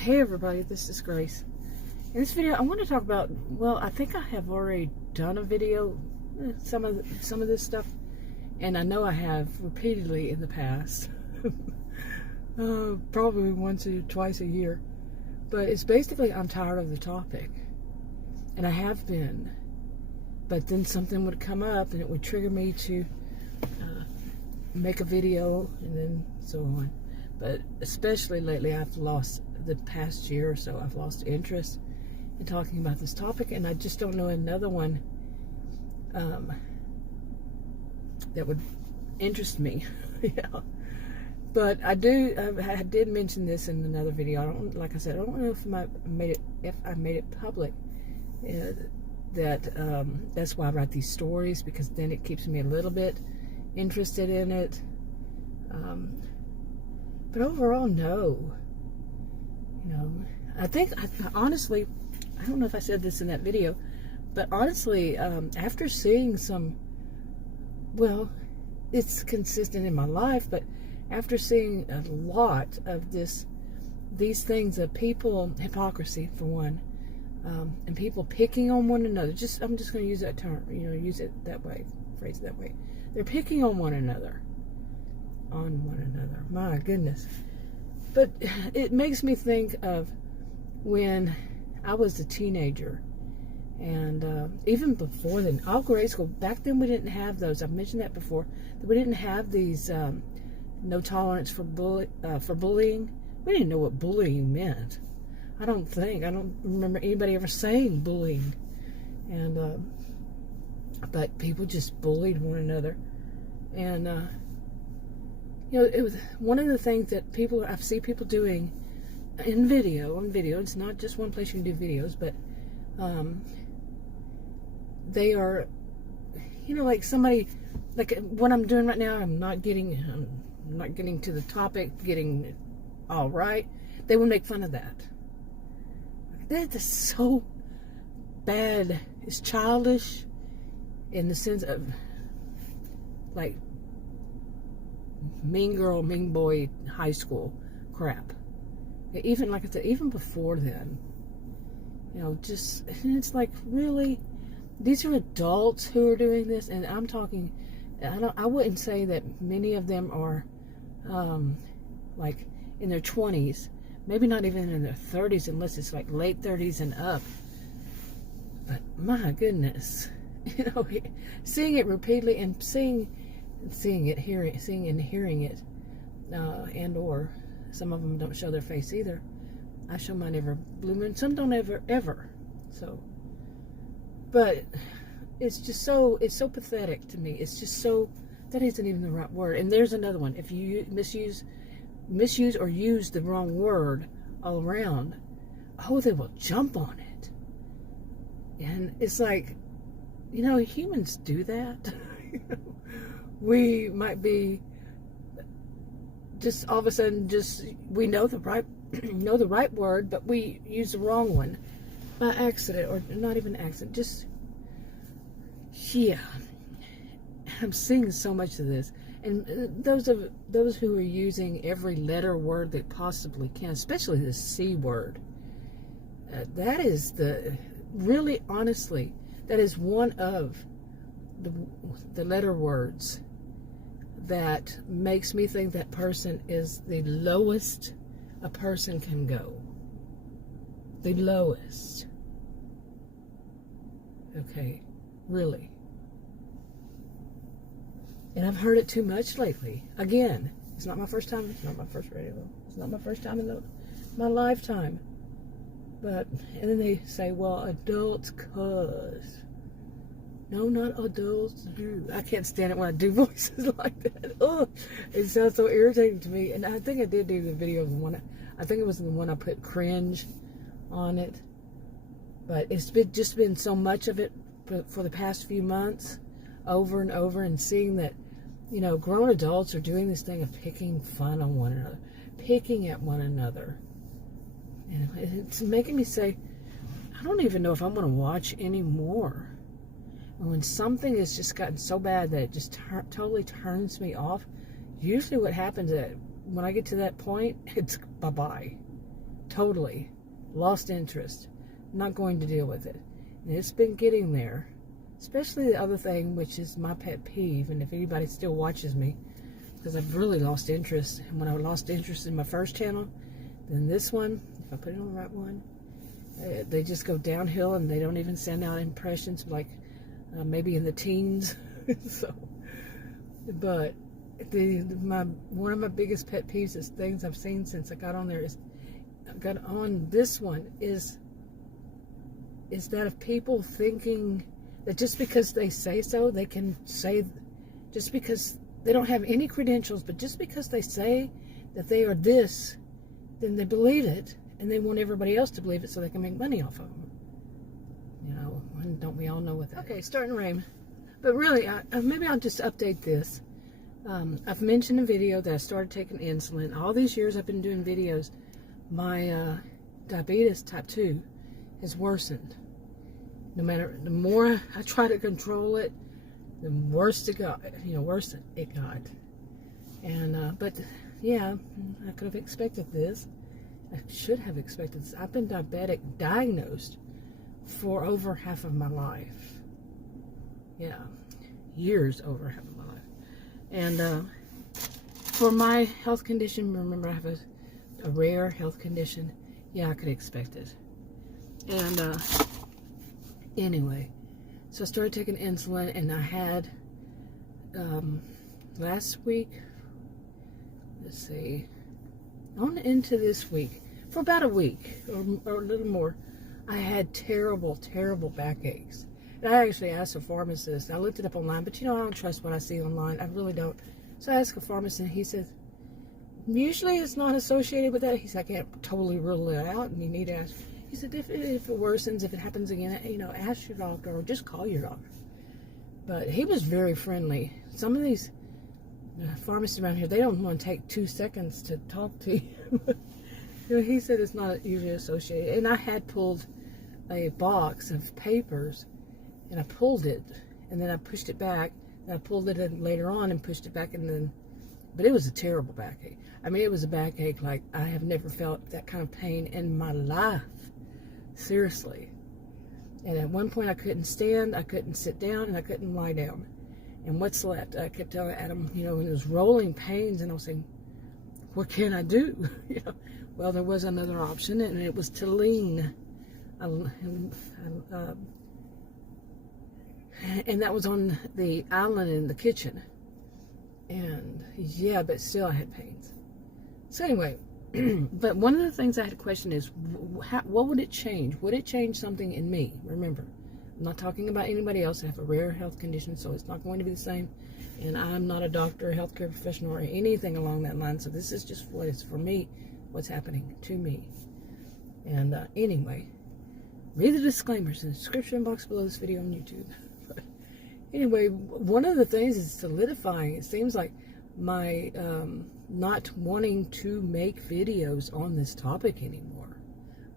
Hey everybody, this is Grace. In this video, I want to talk about, well, I think I have already done a video, some of this stuff, and I know I have repeatedly in the past, probably once or twice a year, but it's basically I'm tired of the topic, and I have been, but then something would come up and it would trigger me to make a video, and then so on. But especially lately, I've lost, the past year or so, I've lost interest in talking about this topic, and I just don't know another one that would interest me. Yeah. But I did mention this in another video. I don't, like I said, I don't know if I made it public. That's why I write these stories, because then it keeps me a little bit interested in it. But overall, no. You know, I think, honestly, I don't know if I said this in that video, but honestly, after seeing some, well, it's consistent in my life, but after seeing a lot of these things of people, hypocrisy for one, and people picking on one another, I'm just going to use that term, use it that way, phrase it that way. They're picking on one another. My goodness. But it makes me think of when I was a teenager, and even before then, all grade school. Back then we didn't have those. I've mentioned that before. We didn't have these no tolerance for bullying. We didn't know what bullying meant. I don't remember anybody ever saying bullying, and but people just bullied one another, and it was one of the things that I see people doing on video. It's not just one place you can do videos, but they are, like somebody, like what I'm doing right now. I'm not getting to the topic, getting all right. They would make fun of that. That is so bad. It's childish in the sense of like mean girl, mean boy, high school crap. Even, like I said, even before then, it's like, really, these are adults who are doing this, and I'm talking, I wouldn't say that many of them are, like, in their 20s, maybe not even in their 30s, unless it's like late 30s and up. But my goodness, seeing it repeatedly and seeing and hearing it, and or some of them don't show their face either. I show mine every blue moon. Some don't ever. So, but it's so pathetic to me. It's just so, that isn't even the right word. And there's another one. If you misuse or use the wrong word all around, they will jump on it. And it's like, humans do that. We might be just all of a sudden we know the right word, but we use the wrong one by accident, or not even accident. I'm seeing so much of this, and those who are using every letter word they possibly can, especially the C word. That is really honestly, that is one of the letter words that makes me think that person is the lowest a person can go. The lowest. Okay, really. And I've heard it too much lately. Again, it's not my first time. It's not my first radio. It's not my first time in my lifetime. But, and then they say, well, adults cuss. No, not adults do. I can't stand it when I do voices like that. Oh, it sounds so irritating to me. And I think I did do the video of the one. I think it was the one I put cringe on it. But it's just been so much of it for the past few months, over and over, and seeing that, grown adults are doing this thing of picking fun on one another, picking at one another. And it's making me say, I don't even know if I'm going to watch anymore. When something has just gotten so bad that it just totally turns me off, usually what happens is that when I get to that point, it's bye-bye. totally lost interest. Not going to deal with it. And it's been getting there. Especially the other thing, which is my pet peeve, and if anybody still watches me, because I've really lost interest. And when I lost interest in my first channel, then this one, if I put it on the right one, they just go downhill, and they don't even send out impressions, like maybe in the teens. So, but one of my biggest pet peeves is things I've seen since I got on there got on this one is that of people thinking that just because they say so, they can say, just because they don't have any credentials, but just because they say that they are this, then they believe it, and they want everybody else to believe it so they can make money off of them. You know, don't we all know what that? Okay, starting to rain. But really, maybe I'll just update this. I've mentioned in a video that I started taking insulin. All these years I've been doing videos, my diabetes type 2 has worsened. No matter, the more I try to control it, the worse it got, worse it got. And, but, yeah, I could have expected this. I should have expected this. I've been diagnosed for over half of my life. Yeah, years over half of my life. And for my health condition, remember I have a rare health condition. Yeah, I could expect it. And anyway, so I started taking insulin, and I had last week, let's see, on into this week, for about a week or a little more, I had terrible, terrible backaches. And I actually asked a pharmacist. I looked it up online, but I don't trust what I see online. I really don't. So I asked a pharmacist, and he said, usually it's not associated with that. He said, I can't totally rule it out, and you need to ask. He said, if it worsens, if it happens again, ask your doctor or just call your doctor. But he was very friendly. Some of these pharmacists around here, they don't want to take 2 seconds to talk to you. He said it's not usually associated. And I had pulled a box of papers, and I pulled it, and then I pushed it back, and I pulled it in later on and pushed it back, and then, but it was a terrible backache. I mean, it was a backache like I have never felt that kind of pain in my life. Seriously. And at one point I couldn't stand, I couldn't sit down, and I couldn't lie down. And what's left? I kept telling Adam, and it was rolling pains, and I was saying, what can I do? Well, there was another option, and it was to lean. And that was on the island in the kitchen. And yeah, but still I had pains. So anyway, but one of the things I had to question is, what would it change? Would it change something in me? Remember, I'm not talking about anybody else. I have a rare health condition, so it's not going to be the same. And I'm not a doctor, a healthcare professional, or anything along that line. So this is just what is for me, what's happening to me. And anyway, read the disclaimers in the description box below this video on YouTube. Anyway, one of the things is solidifying. It seems like my not wanting to make videos on this topic anymore.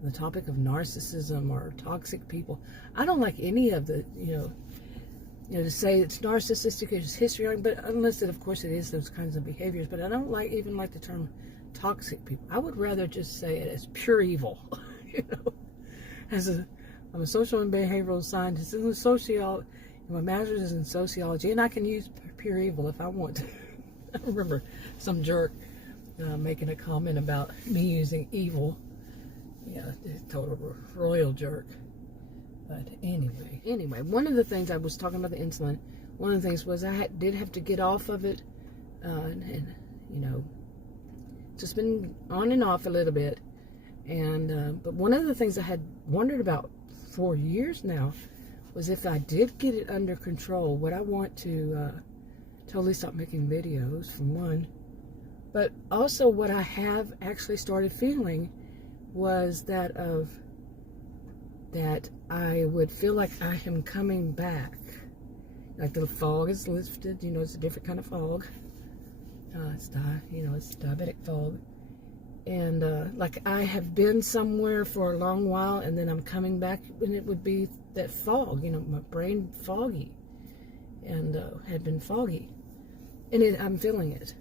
The topic of narcissism or toxic people. I don't like any of the, to say it's narcissistic, it's history, but unless it, of course, it is those kinds of behaviors. But I don't even like the term toxic people. I would rather just say it as pure evil. I'm a social and behavioral scientist and a sociologist. My master's is in sociology, and I can use pure evil if I want to. I remember some jerk making a comment about me using evil. Yeah, total royal jerk. But anyway, one of the things I was talking about the insulin. One of the things was I did have to get off of it, and just been on and off a little bit. And but one of the things I had wondered about for years now was if I did get it under control, would I want to totally stop making videos, for one. But also what I have actually started feeling was that I would feel like I am coming back. Like the fog is lifted, it's a different kind of fog. It's diabetic fog. And like I have been somewhere for a long while, and then I'm coming back, and it would be that fog, my brain foggy, and had been foggy, and I'm feeling it.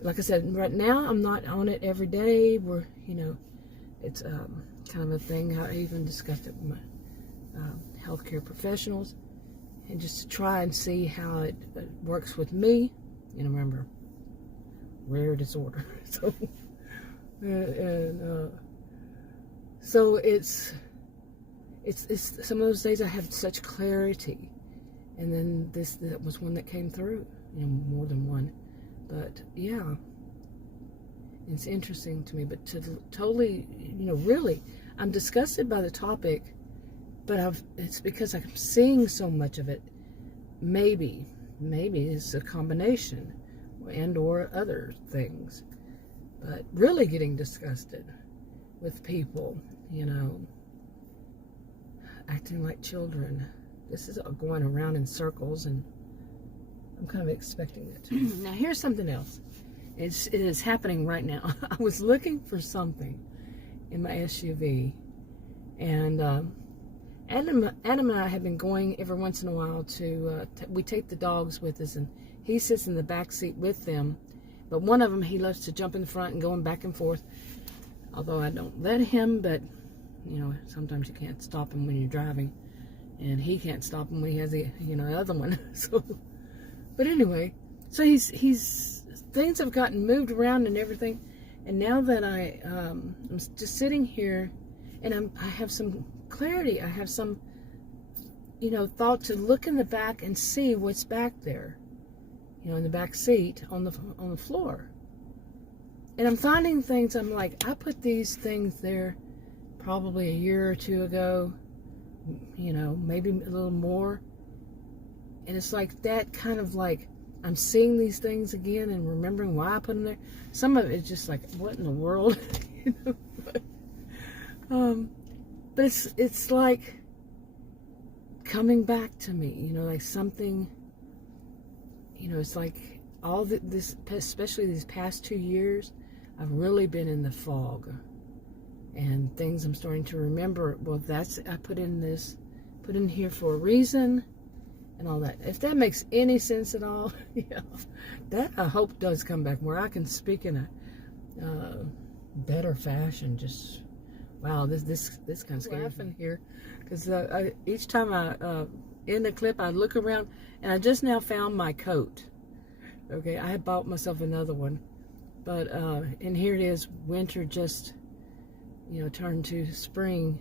Like I said, right now I'm not on it every day. It's kind of a thing. I even discussed it with my healthcare professionals, and just to try and see how it works with me. And remember, rare disorder. So, so it's some of those days I have such clarity, and then that was one that came through. More than one, but yeah, it's interesting to me. But to totally, really, I'm disgusted by the topic. But it's because I'm seeing so much of it. Maybe it's a combination and or other things. But really getting disgusted with people, acting like children. This is going around in circles, and I'm kind of expecting it. Now here's something else. It is happening right now. I was looking for something in my SUV, and Adam and I have been going every once in a while to, we take the dogs with us, and he sits in the back seat with them, but one of them, he loves to jump in the front and going back and forth, although I don't let him, but, sometimes you can't stop him when you're driving, and he can't stop him when he has the, other one, so, but anyway, so things have gotten moved around and everything, and now that I'm just sitting here, and I have some clarity. I have some, thought to look in the back and see what's back there, in the back seat on the floor. And I'm finding things. I'm like, I put these things there probably a year or two ago, maybe a little more. And it's like that kind of like I'm seeing these things again and remembering why I put them there. Some of it's just like, what in the world, But it's like coming back to me, like something, it's like all this, especially these past 2 years, I've really been in the fog, and things I'm starting to remember. Well, I put in here for a reason, and all that. If that makes any sense at all, that I hope does come back where I can speak in a better fashion. Just wow, this kind of scary in here, because each time I in the clip I look around, and I just now found my coat. Okay, I had bought myself another one, but and here it is. Winter just turned to spring.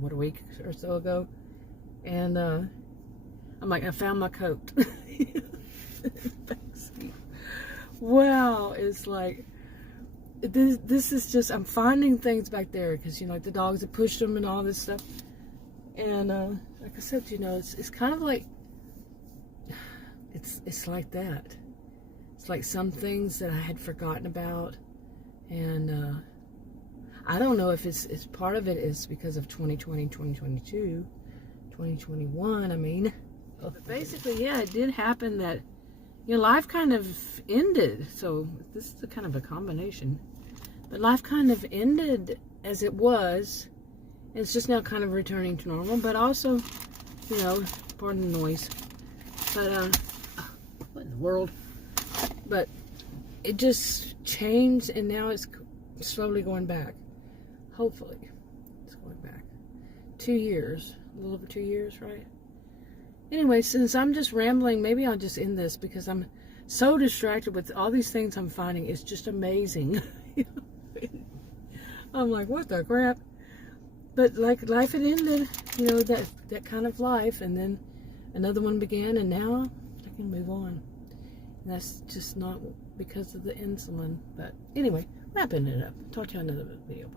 What, a week or so ago, and I'm like, I found my coat. Wow, it's like. This is just, I'm finding things back there, because like the dogs that pushed them and all this stuff, and like I said, it's kind of like it's like that. It's like some things that I had forgotten about, and I don't know if it's part of it is because of 2020, 2022, 2021. I mean, but basically, yeah, it did happen that life kind of ended. So this is kind of a combination. But life kind of ended as it was. It's just now kind of returning to normal. But also, pardon the noise. But, what in the world? But it just changed, and now it's slowly going back. Hopefully, it's going back. 2 years. A little over 2 years, right? Anyway, since I'm just rambling, maybe I'll just end this, because I'm so distracted with all these things I'm finding. It's just amazing. I'm like, what the crap? But like life had ended, that kind of life, and then another one began, and now I can move on. And that's just not because of the insulin. But anyway, wrapping it up. Talk to you on another video. Bye.